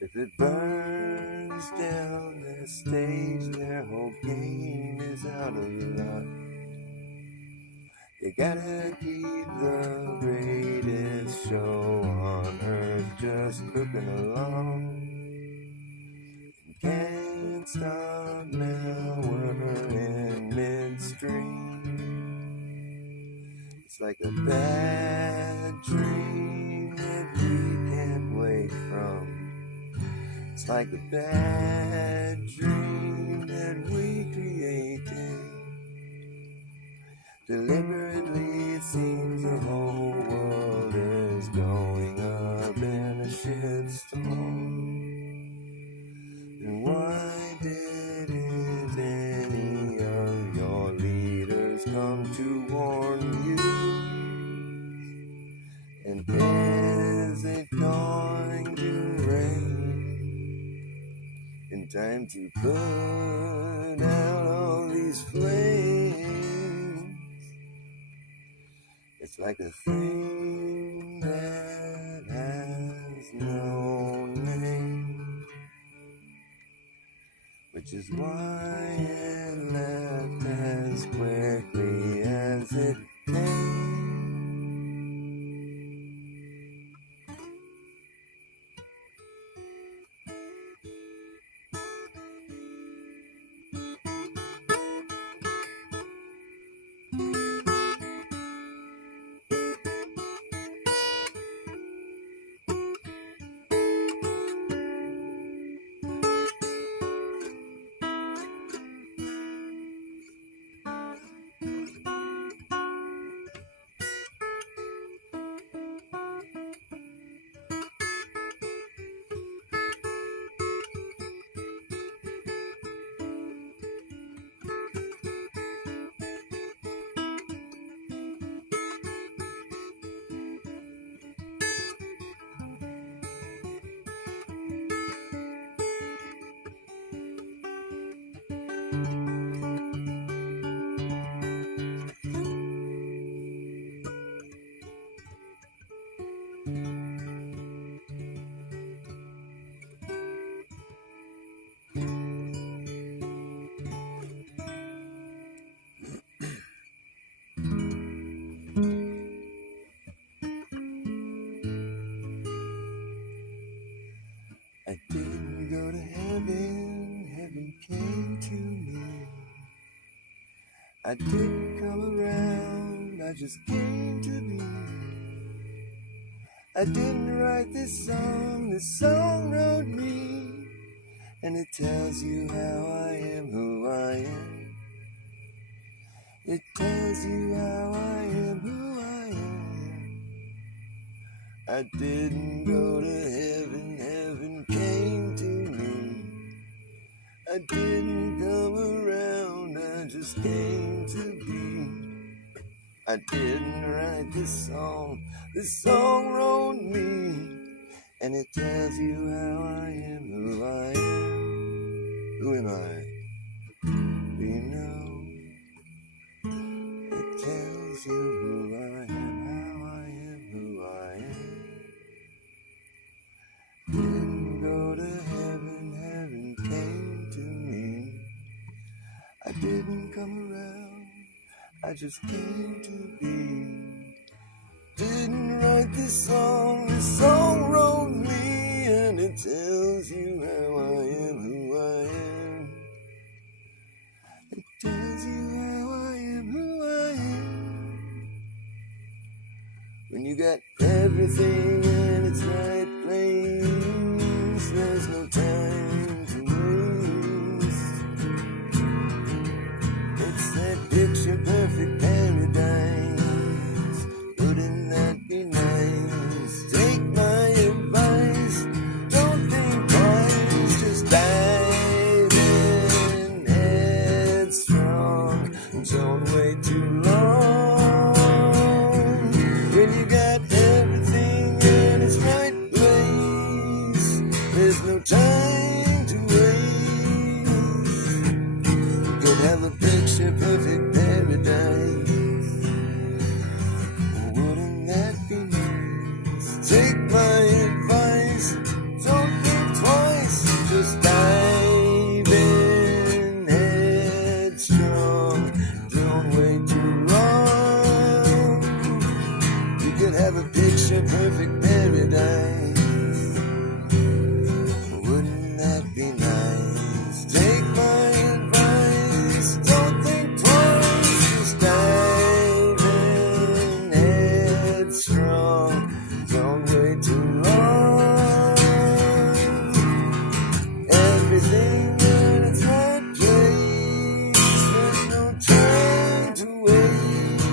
If it burns down their stage, their whole game is out of luck. You gotta keep the greatest show on earth just cooking along. You can't stop now, we're in midstream. It's like a bad dream that we can't wake from. It's like a bad dream that we created. Deliberately it seems the whole world is going up in a shitstorm. And why didn't any of your leaders come to warn you? And is it going to rain in time to put out all these flames. It's like a thing that has no name, which is why it left as quickly as it came. I didn't go to heaven, heaven came to me. I didn't come around, I just came to be. I didn't write this song wrote me. And it tells you how I am, who I am. It tells you how I am, who I am. I didn't go to heaven, heaven came to me. I didn't come around, I just came to be. I didn't write this song wrote me. And it tells you how I am, who I am. Who am I? Do you know? It tells you who I am, how I am, who I am. Didn't go to heaven, heaven came to me. I didn't come around, I just came to be. Didn't write this song wrote me. And it tells you how I am, who I am. It tells you how I am, who I am. When you got everything in its right place, there's no time to waste. It's that picture perfect paradise. Wouldn't that be nice? Take my advice, don't think twice, just dive in headstrong. Don't wait too long. When you got everything in its right place, there's no time to waste. You could have a picture perfect paradise. Take my advice, don't think twice, just dive in headstrong. Don't wait too long. You could have a picture perfect paradise. Wouldn't that be nice? Take my advice, don't think twice, just dive in headstrong. Don't wait too long. Everything in its right place. There's no time to waste.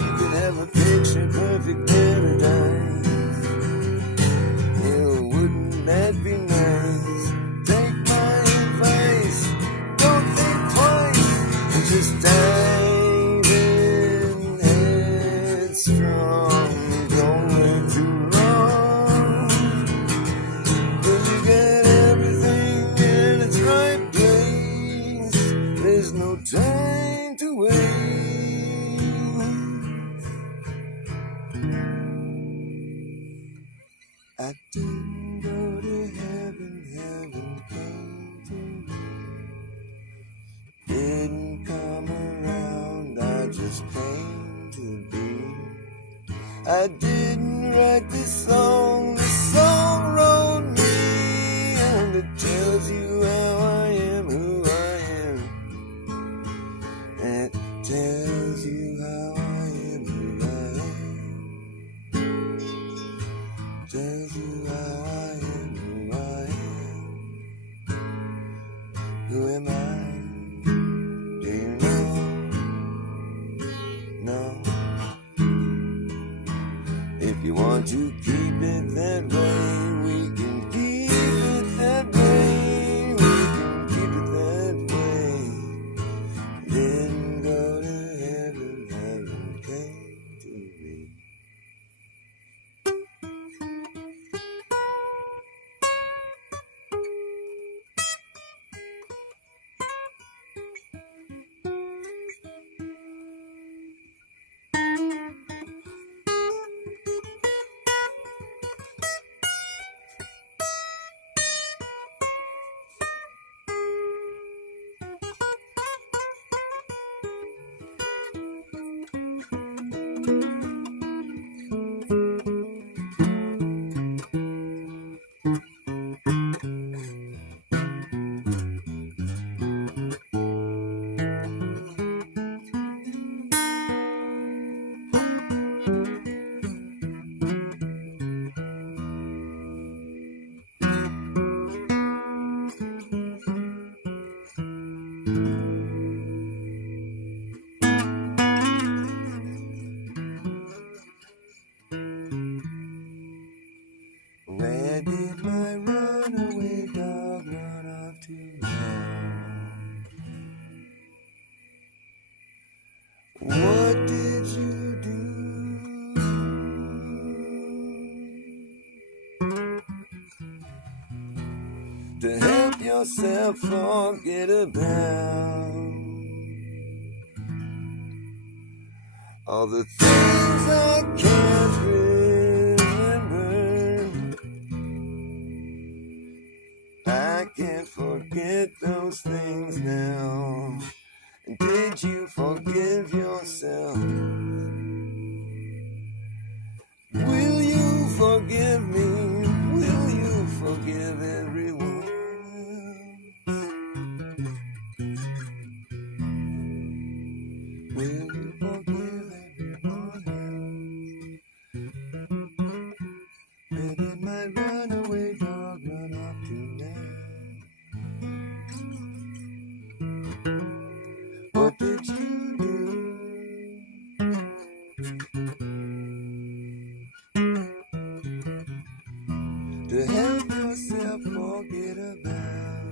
You could have a picture perfect paradise. Well, wouldn't that be nice? Take my advice. Don't think twice. And just dive in headstrong. Don't wait too long. When I didn't go to heaven, heaven came to me. Didn't come around, I just came to be. I didn't write this song wrote me. And it tells you how I am, who I am. And it tells you how I am, who I am. Tells you how I am, who I am. Who am I? Do you know? No. If you want to keep it that way, we can keep it that way. We can keep it that way. Didn't go to heaven, heaven came to me. Where did my runaway dog run off to now? What did you do to help yourself forget about all the things I can't remember? I can't forget those things now. And did you forgive yourself? Will you forgive me? Will you forgive everyone else? Will you forgive everyone else? Where did my runaway dog run off to now? What did you do to help yourself forget about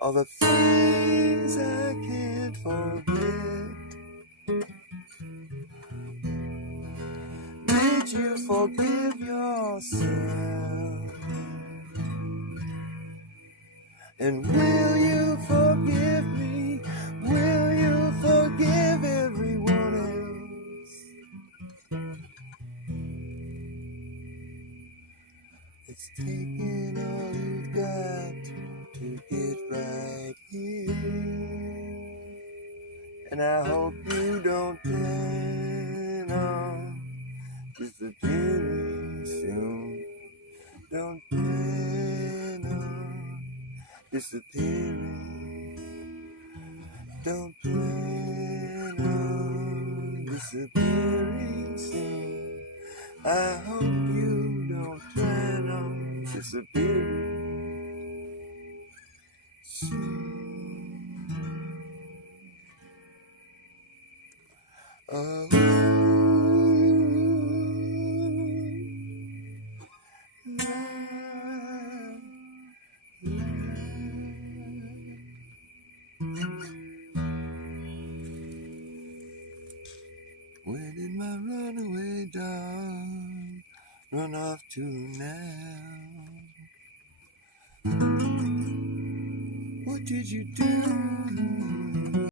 all the things I can't forget? Did you forgive yourself? And will you forgive me? Will you forgive everyone else? It's taking all you've got to get right here. And I hope you don't plan on disappearing soon. Don't plan on disappearing. Don't plan on disappearing soon. I hope you don't plan on disappearing soon. Oh. Where did my runaway dog run off to now? What did you do